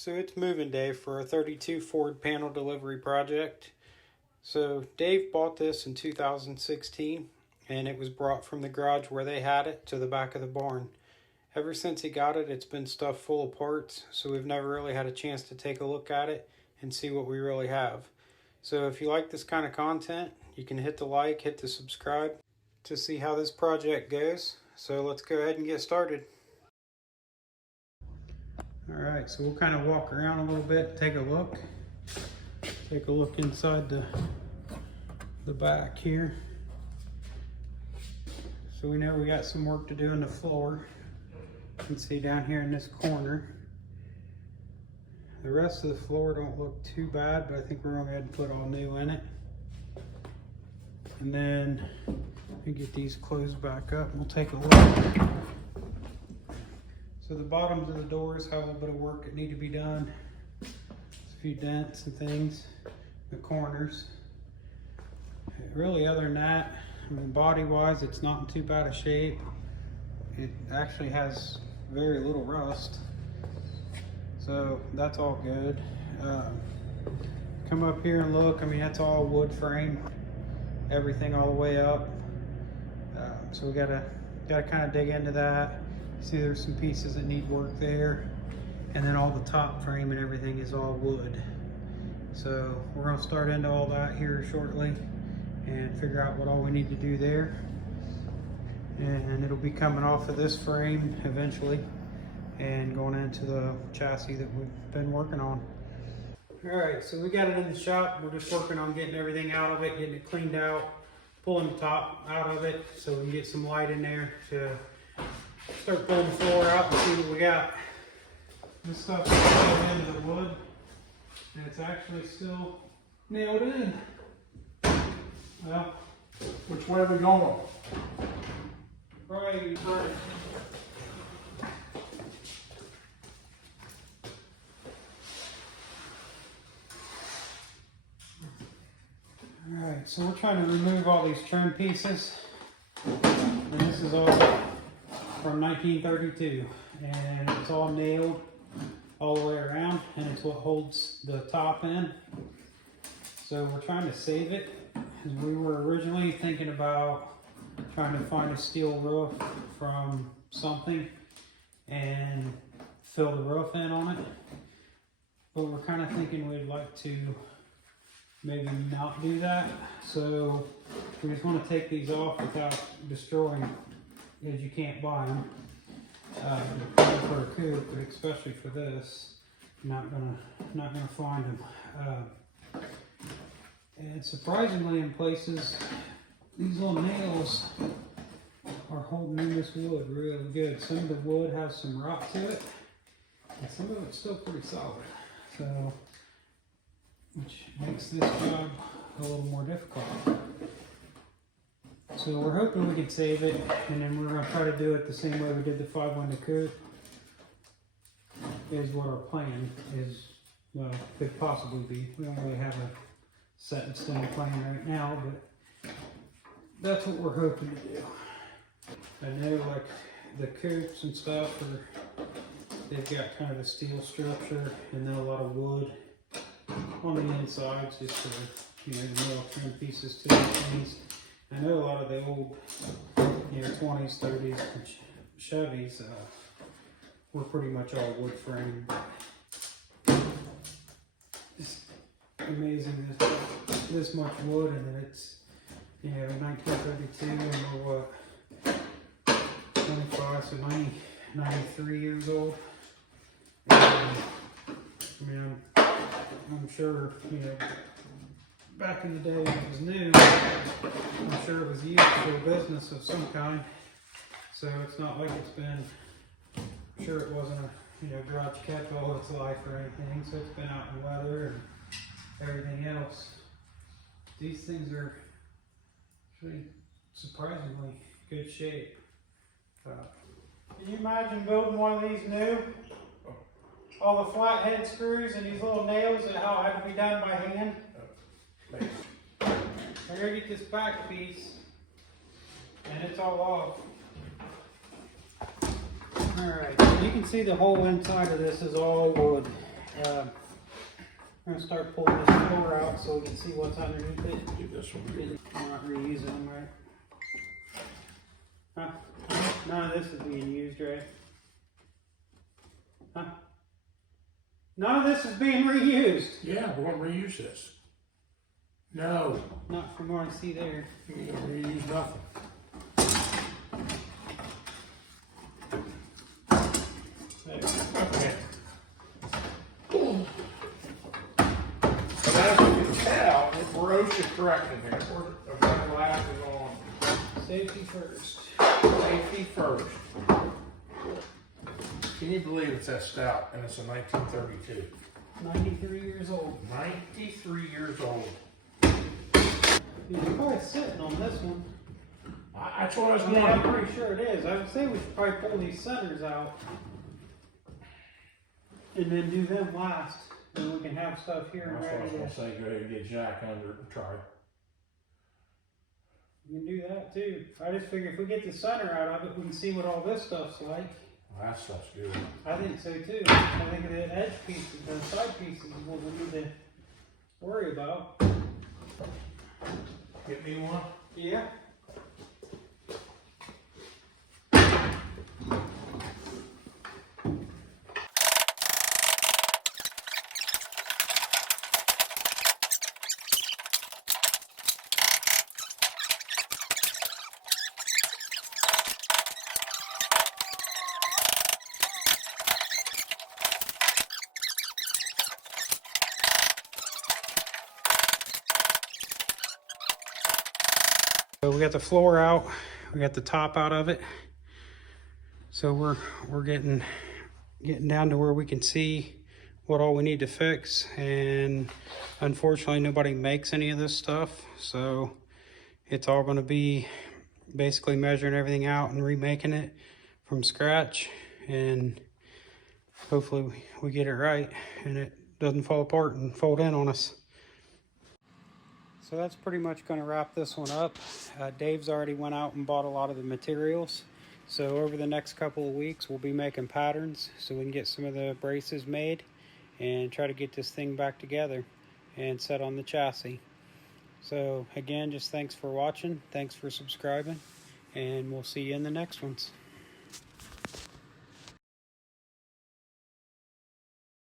So it's moving day for a 32 Ford panel delivery project. So Dave bought this in 2016 and it was brought from the garage where they had it to the back of the barn. Ever since he got it, it's been stuffed full of parts, so we've never really had a chance to take a look at it and see what we really have. So if you like this kind of content, you can hit the like, hit the subscribe to see how this project goes. So let's go ahead and get started. Alright, so we'll kind of walk around a little bit, take a look inside the back here. So we know we got some work to do in the floor. You can see down here in this corner. The rest of the floor don't look too bad, but I think we're going to go ahead and put all new in it. And then we get these closed back up and we'll take a look. So the bottoms of the doors have a little bit of work that need to be done. There's a few dents and things. The corners. Really, other than that, I mean, body-wise, it's not in too bad a shape. It actually has very little rust. So that's all good. Come up here and look. I mean, that's all wood frame. Everything all the way up. So we gotta kind of dig into that. See, there's some pieces that need work there, and then all the top frame and everything is all wood. So we're going to start into all that here shortly and figure out what all we need to do there. And it'll be coming off of this frame eventually and going into the chassis that we've been working on. Alright, so we got it in the shop. We're just working on getting everything out of it, getting it cleaned out, pulling the top out of it so we can get some light in there to start pulling the floor out and see what we got. This stuff is nailed into the wood, and it's actually still nailed in. Well, which way are we going? Right. Alright, so we're trying to remove all these trim pieces. And this is all from 1932, and it's all nailed all the way around, and it's what holds the top in. So we're trying to save it, because we were originally thinking about trying to find a steel roof from something and fill the roof in on it. But we're kind of thinking we'd like to maybe not do that. So we just want to take these off without destroying, because you can't buy them for a coupe, but especially for this, you're not gonna find them. And surprisingly, in places, these little nails are holding in this wood really good. Some of the wood has some rot to it, and some of it's still pretty solid. So, which makes this job a little more difficult. So we're hoping we can save it, and then we're going to try to do it the same way we did the 5-window coupe. Is what our plan is, well, could possibly be. We don't really have a set in stone plan right now, but that's what we're hoping to do. I know, like, the coupes and stuff, they've got kind of a steel structure and then a lot of wood on the insides, just for, you know, the little trim pieces to the things. I know a lot of the old, you know, 20s, 30s Chevys were pretty much all wood frame. It's amazing this much wood, and then it's, you know, 1932, and we're what, 25, so 93 years old. And, I mean, I'm sure, you know, back in the day when it was new, I'm sure it was used for a business of some kind. So it's not like it's been, I'm sure it wasn't a, you know, garage kept all its life or anything. So it's been out in the weather and everything else. These things are actually surprisingly good shape. Can you imagine building one of these new? All the flathead screws and these little nails and how it had to be done by hand. I'm going to get this back piece, and it's all off. Alright, so you can see the whole inside of this is all wood. I'm gonna start pulling this floor out so we can see what's underneath it. Do this one. I'm not reusing them, right? Huh? None of this is being used, right? Huh? None of this is being reused. Yeah, we're gonna reuse this. No, Not from what I see there. we're gonna reuse nothing. Okay. But as you can tell, we're corrosion correcting here. The glass is on. Safety first. Safety first. Can you believe it's that stout and it's a 1932? 93 years old. 93 years old. You're probably sitting on this one. That's what I was I mean, I'm wondering. pretty sure it is. I would say we should probably pull these centers out and then do them last. Then we can have stuff here and That's what I was ready gonna to. say, go ahead and get Jack under it and try. You can do that too. I just figure if we get the center out of it, we can see what all this stuff's like. Well, that stuff's good. I think so too. I think the edge pieces, the side pieces is what we need to worry about. Get me one? Yeah. So we got the floor out, we got the top out of it. So we're getting down to where we can see what all we need to fix, and unfortunately nobody makes any of this stuff, so it's all going to be basically measuring everything out and remaking it from scratch, and hopefully we get it right and it doesn't fall apart and fold in on us. So that's pretty much going to wrap this one up. Dave's already went out and bought a lot of the materials. So over the next couple of weeks, we'll be making patterns so we can get some of the braces made and try to get this thing back together and set on the chassis. So again, just thanks for watching. Thanks for subscribing, and we'll see you in the next ones.